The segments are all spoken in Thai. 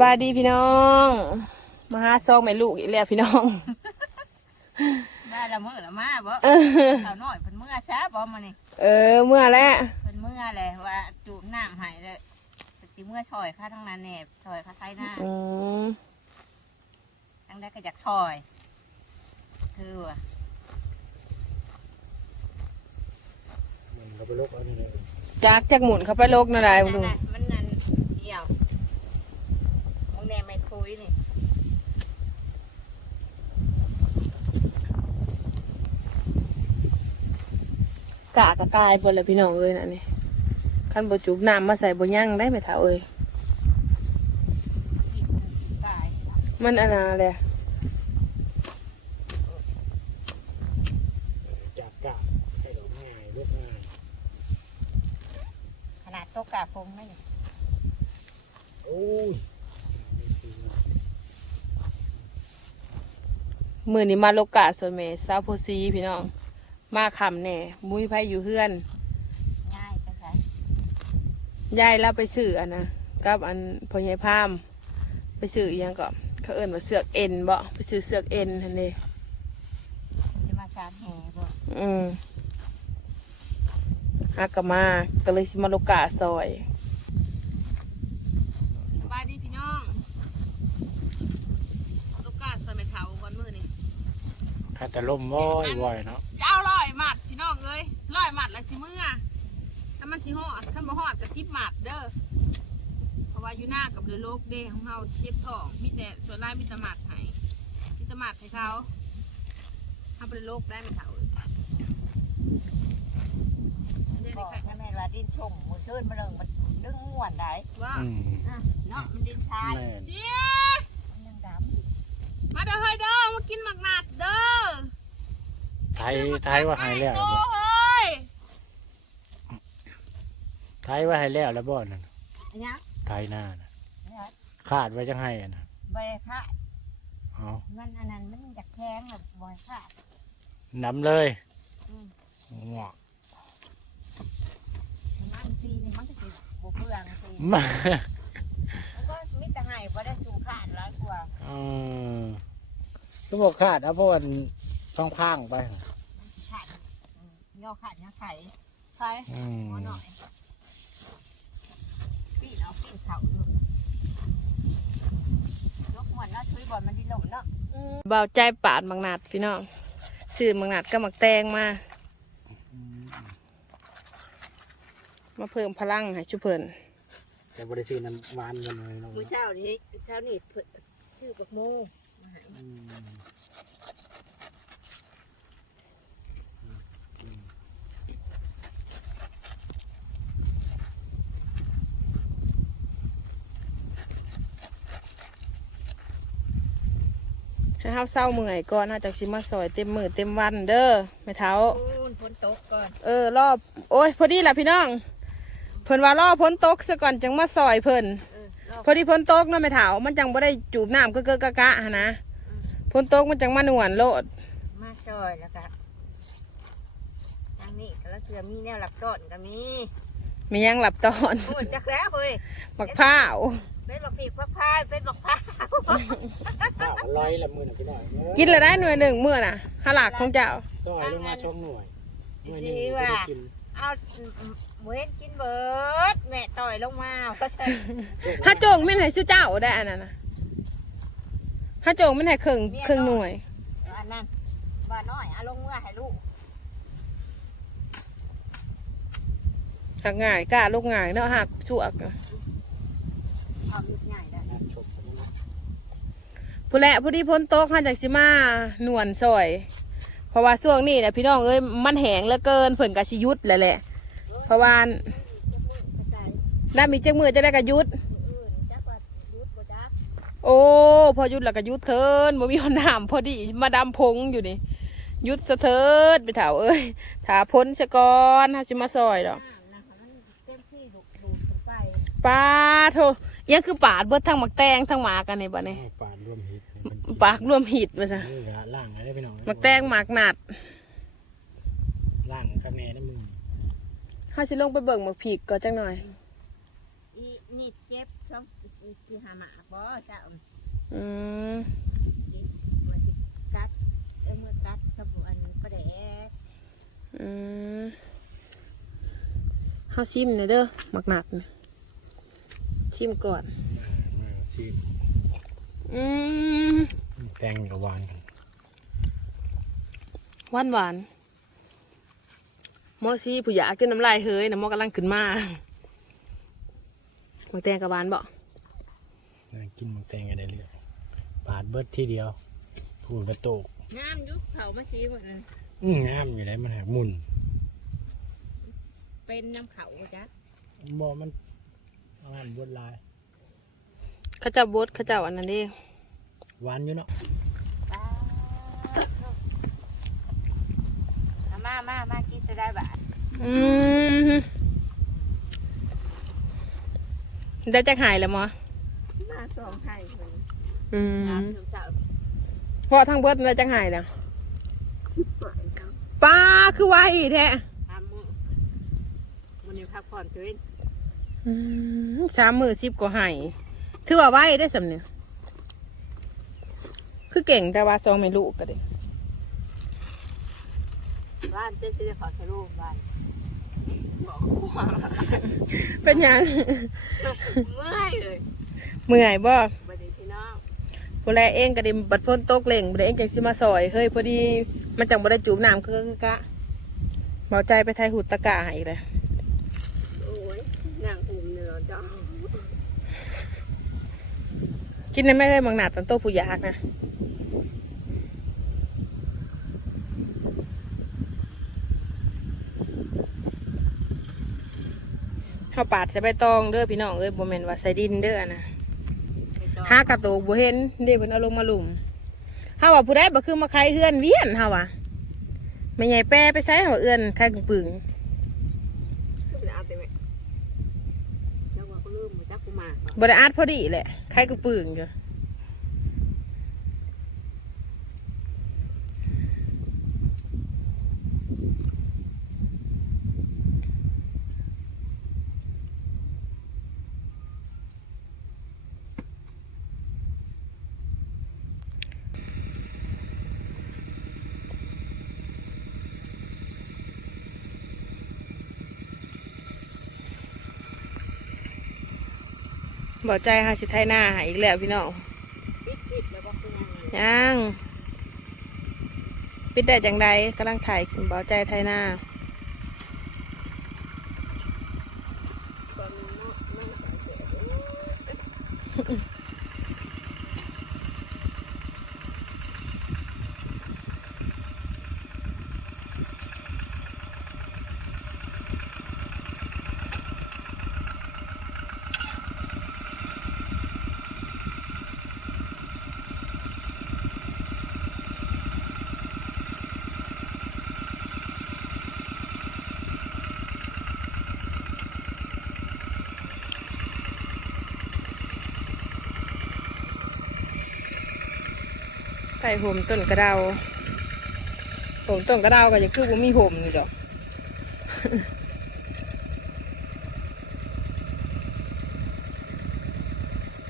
บายดีพี่น้อง มาหาซองแม่ลูกอีกแล้วพี่น้องมาละมื้อละมาบ่เออสาวน้อยเพิ่นมื้อช้าบ่มานี่เออเมื่อแล้วเพิ่นมื้อแหละว่าจูบน้ำให้เลยสิมื้อช่อยค่าทั้งนั้นแน่ช่อยค่าไทหน้าอืมทั้งได้ก็อยากช่อย คือว่ามันก็ไปลกเอันนี้เลยจากจากหมุนเข้าไปโลกนั่นได้นั่บุน ง น่ะมันนั่นเดียวมองแน่ไม่คุยนี่ กะกะตายบนเลยพี่น้องเอ้ยน่ะนี่ขั้นบจุบน้ำมาใส่บนย่างได้ไหมเท้าเอ้ยกินตายมันอันนาเลยจากกาบให้ดอกง่ายลกง่ายขนาดโตะกาพงไม่โอ้ยมือนี้มาโลกะส่วนเมซาโพซีพี่น้อง มาคำแน่มุ้ยไพอยู่เฮือนง่ายก็ใช่ยายเราไปซื้ออันนะกับอันพ่อใหญ่พาม ไปซื้ออีหยังก็เขาเอิ้นว่าเสือกเอ็นบ่ไปซื้อเสือกเอ็นทันเดสิมาชามแห่บ่อืมฮากะมาก็เลยสิมาโลกาซอยสบายดีพี่น้องโลกาซอยไม่เท่าก่อนมือนี่ ข้าแต่ล่มว้อยว้อยเนาะจะเอาร้อยหมัดพี่น้องเอ้ยร้อยหมัดแล้วสิมือถ้ามันสิฮอดถ้าบ่ฮอดก็สิบหมัดเด้อเพราะว่าอยู่หน้ากับเรือโลกเด้ของเฮาเจ็บท้องมีแต่ส่วนรายมีแต่หมัดให้มีแต่หมัดให้เขาทำเป็นโรคได้ไหมเท่าเอ้ยเดี๋ยวบนี้อกใครให้แม่ว่าดินชุ่มมือชื่นมาเริงมันดึงง่วนได้ว่าอืมอะเนาะมันดินทราย แม่น เจี๊ยมันยังด มาเด้อเฮ้ยเด้อมากินหมักหนัดเด้อไทยไทยว่าหายแล้วโตบ่เฮ้ยไทยว่าหายแล้วแล้วบ่นั่นำอันเนี้ยไทยหน้าน่ะเนี่ยคาดไว้จังให้อะนะใบค่ะเอามันอันนั้นมันอยากแข็งแบบบอยค่ะน้ำเลยอืมงอกมันปีนี่มันก็สิบเปลืองปีมามันก็มิตรให้บ่ได้สูงขาดร้อยกว่าเอ อก็บอกคาดเอาเพราะวันช่องพางไป ขาดอืมย่อขาดนะไข่ใช่อืมหัวหน่อยปีนเอาปีนเขาอยู่ยกหมวนเนาะช่วยบอลมันดีหลงเนาะเบาใจปาดหมักหนัดพี่น้องซื้อหมักหนัดก็หมักแตงมา มาเพิ่มพลังให้ชุเพิ่นแต่บริษัทนั้นหวานกันเลยเนาะมื้อเช้านี้เช้านี้เพิ่นชื่อบักโม มาให้อืมให้เฮาเศร้าเมื่อยก่อนน่าจากสิมาซอยเต็มมือเต็มวันเด้อแม่เท้า ปูนฝนตกก่อนเออรอบโอ้ยพอดีแหละพี่น้องเพิ่นว่ารอพ้นตกซะก่อนจังมาซอยเพิ่นเออรอบ พอดีพ้นตกเนาะแม่เท้ามันจังบ่ได้จูบน้ำก็เกอะกะกะหั้นนะพ้นตกมันจังมาหนวนโลดมาซอยแล้วก็ทางนี้ก็แล้วเสือมีแนวหลับต้นก็มีมียังหลับตอนโอ้ยจักแล้วเฮ้ยบักพ้าวเป็นบักผีกบักพายเป็นบักพร้าวข้าวอร่อยละมือหนึ่งพี่น้องเอ้ยกินและได้หน่วยหนึ่งมื้อน่ะหาหลักของเจ้าต้องให้ลงมาช่องหน่วยหน่วยหนึ่งสิก็ว่าได้กินเอา หมูเห็นกินเบิดแม่ต่อยลงมาก็ใช่ถ้าโจงไม่นให้ชื่อเจ้าได้อันนั้นนะถ้าโจงไม่นให้ครึ่งครึ่งหน่วย อันนั้นว่าน้อยเอาลงเมื่อให้ลูกหักง่ายกล้าลูกง่ายเนาะหักชั่วกเอาลูกใหญ่ได้น้ำชมกันนะผู้แหละผู้ที่พ้นโต๊ะหันจากสิมาหนวนซอย เพราะว่าช่วงนี้แหละพี่น้องเอ้ยมันแห้งเหลือเกินเพิ่นกะสิหยุดแหละแหละเพ ราะว่าจะมือกระจายน้ามีจักมือจะได้กะหยุดอื่นจักว่ายุดบ่จักโอ้พอหยุดแล้วก็หยุดเทินบ่มีคนน้ำพอดีมาดำพงอยู่นี่หยุดสะเทิดไปเถาเอ้ยถ้าพ้นสะกอนถ้าสิมาซอยดอกน้ำนะคะมันเต็มที่ดูดูดขึ้นไปปาโทยังคือปาดเบิดทั้งหมักแตงทั้งหมากกันนี่บ่นี่เอาปาดรวมหิตให้มันปากรวมหิดว่าซะนี่ก็ล่างอะไรพี่น้องหมักแตงหมากหนัด ล่างคะแนนได้มึง เฮาสิลงไปเบิ่งหมักผีกก่อนจังหน่อย อีนี่เจ็บช่องอีที่หาหมาบ่จ้าอืมว่าสิกัดเอ้ยเมื่อกัดกับอันนี้ก็ได้อืมเฮาชิมหน่อยเด้อหมักหนักนี่ชิมก่อน มาชิมอืมแตงกับหวานกันหวานหวาน มอซีผู้อยากกินน้ำลายเฮ้ยนะหมอกำลังขึ้นมาหมอแตงกับหวานบ่น่ากินหมักแตงกันได้เลยปาดเบิดที่เดียวพูดกระโตกงามยุคเผามาซีหมดเลยอืมงามอยู่ได้มันหักมุนเป็นน้ำเขาจ้ะบ่มันงามบดลาย เข้าเจ้าบดเข้าเจ้าอันนั้นเดิหวานอยู่เนาะ มามามากินจะได้บาทอืมได้จักหายแล้วหมอมาสองไข่คนอืงามมทุกเจ้าเพราะทั้งเบิดได้จักหายแล้วปล่อยเขาป้าคือว่าอีแท้ทำมือมันนี้พักผ่อนจุ้ยอืมสามมือสิบก็ใหายถือว่าไว้ได้สำเนียงคือเก่งแต่ว่าซองไม่รู้ก็ได้ บ้านเจ๊จะขอใช้รูปบ้านบอกว่าเป็นหยัง เมื่อยเลยเมื่อยบ่บัดนี้พี่น้องผู้แลเองก็ไดิบัดพ้นตกเล่งบ่ได้เองจังสิมาซอยเฮ้ยพอดีมันจังบ่ได้จูบน้ำคือกะเบาใจไปไทยหุดตะกะให้อีกเลยโอ้ยนางหุ่มเนี่ยเหรอจ้า กินได้ไหมเฮ้ยมังหนาดตันโตผู้ยากนะ เฮาปาดใส่ใบตองเด้อพี่น้องเอ้ยบ่แม่นว่าใส่ดินเด้อนะไม่ต้องหากระโตกบ่เห็นเด้เพิ่นเอาลงมาหลุมเฮาว่าผู้ใดบ่คือมาใครเฮือนเวียนเฮาว่าแม่ใหญ่แปรไปใส่เฮาเอื้อนใครกึ่งปึงขึ้นไปเอาไปไหมเจ้าว่าก็ลืมหมูจักกูมาบ่ได้อาดพอดีแหละใครกึ่งปึงอยู่ บ่ใจเฮาสิไทยหน้าอีกแล้วพี่น้องยังปิดได้จังใดกำลังถ่ายบ่ใจไทยหน้าตอ สังเกตใส่ห่มต้นกระเดาห่มต้นกระเดาก็จะคือว่ามีห่มนี่ดอก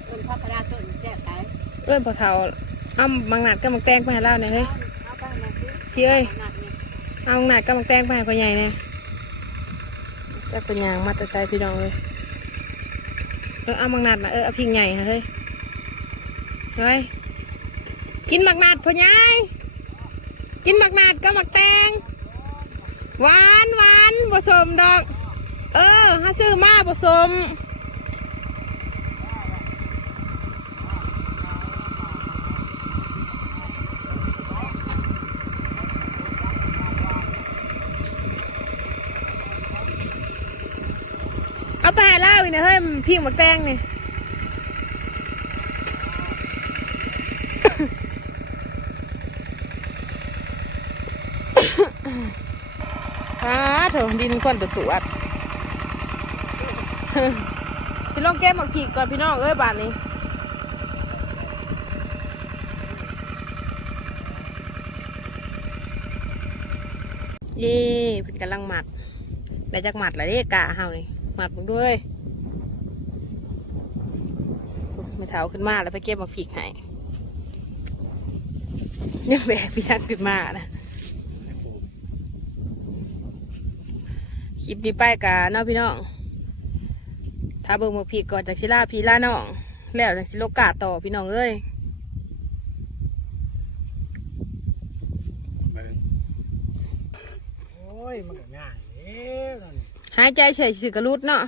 ต้นพักกระดาษต้นแจ๊กไก่เอื้อนพอเทาเอามังหนัดกับมังแตงไปให้เล่าหน่อยเฮ้ยเอาไปนะคือเชี่ยเอ้ยนัดเนี่ยเอามังหนัดกับมังแตงไปให้พ่อใหญ่เนี่ยจะเป็นยางมาแต่ใส่พี่น้องเลยเออเอามังหนัดนะเออเอาพิงใหญ่ค่ะเฮ้ยเฮ้ย กินมังหนัดพ่อใหญ่กินมังหนัดกับมังแตงหวานหวานผสมดอก เออฮาซื้อมาผสมเอาไปให้เล่าอีกนะเฮ้ยพิงบักแตงนี่ ฮ่าเถอะ ดินคนตัวตัวดสิลองแก้มักผีกก่อนพี่น้องเอ้ยบานนี้เย่เพิ่นกำลังหมัดได้จากหมัดแล้วเด้กะเฮานี่หมัดมึงด้วยไม่เท้าขึ้นมาแล้วไปเก็บมาผีกให้ยังแบกพี่ชักขึ้นมานะ ลิปนี้ไปกันเนาะพี่น้อง ถ้าเบิ่งมาผีกก่อนจากชิลาพี่ลาน้อง แล้วจากสิโลกาต่อพี่น้องเอ้ยเบิ่งโอ้ยมันก็ง่ายเด้อนั่นหายใจเฉยสิกระลุดเนาะ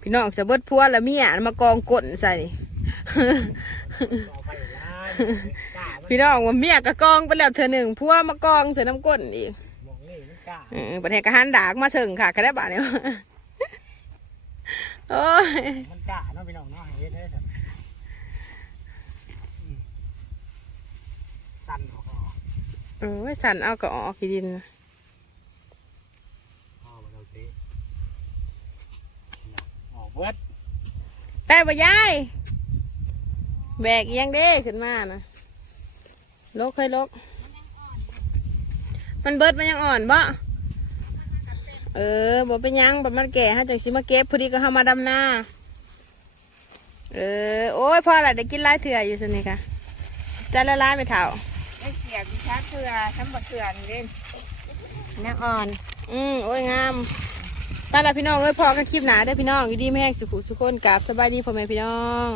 พี่น้องจะเบิดพัวแล้วเมียมากองก้นใส่นี่ ต่อไปล้านกล้ามันพี่น้องว่าเมียกะกองไปแล้วเธอหนึ่งพัวมากองใส่น้ำก้นอีก เออประเทศกะหันดากมาเชิงค่ะก็ได้บาทเนี่ยโอ้ยมันกล้าเนาะพี่น้องเนาะให้เฮ็ดได้เถอะอืมสั่นออกออกโอ้ยสันเอาก็ออกขี้ดินออกมาเราสิออกเบิดได้ปะยายแบกอีหยังเด้ขึ้นมานะลกเคยลก มันเบิดมันยังอ่อนบ่ เออบ่เป็นหยังบ่มันแก่ฮะจังสิมาเก็บพอดีก็เฮามาดำนาเออ โอ้ยพอละได้กินหลายเถื่ออยู่สนี่ค่ะจะละลายไม่เท่าไม่เสียพี่ชักเถื่อช้ำบะเถื่อนเล่นนางอ่อน อืมโอ้ยงามไปละพี่น้องเอ้ยพอกันคลิปหนาได้อพี่น้องอยู่ดีไม่แห้งสุขุสุขคนกับสบายดีพ่อแม่พี่น้อง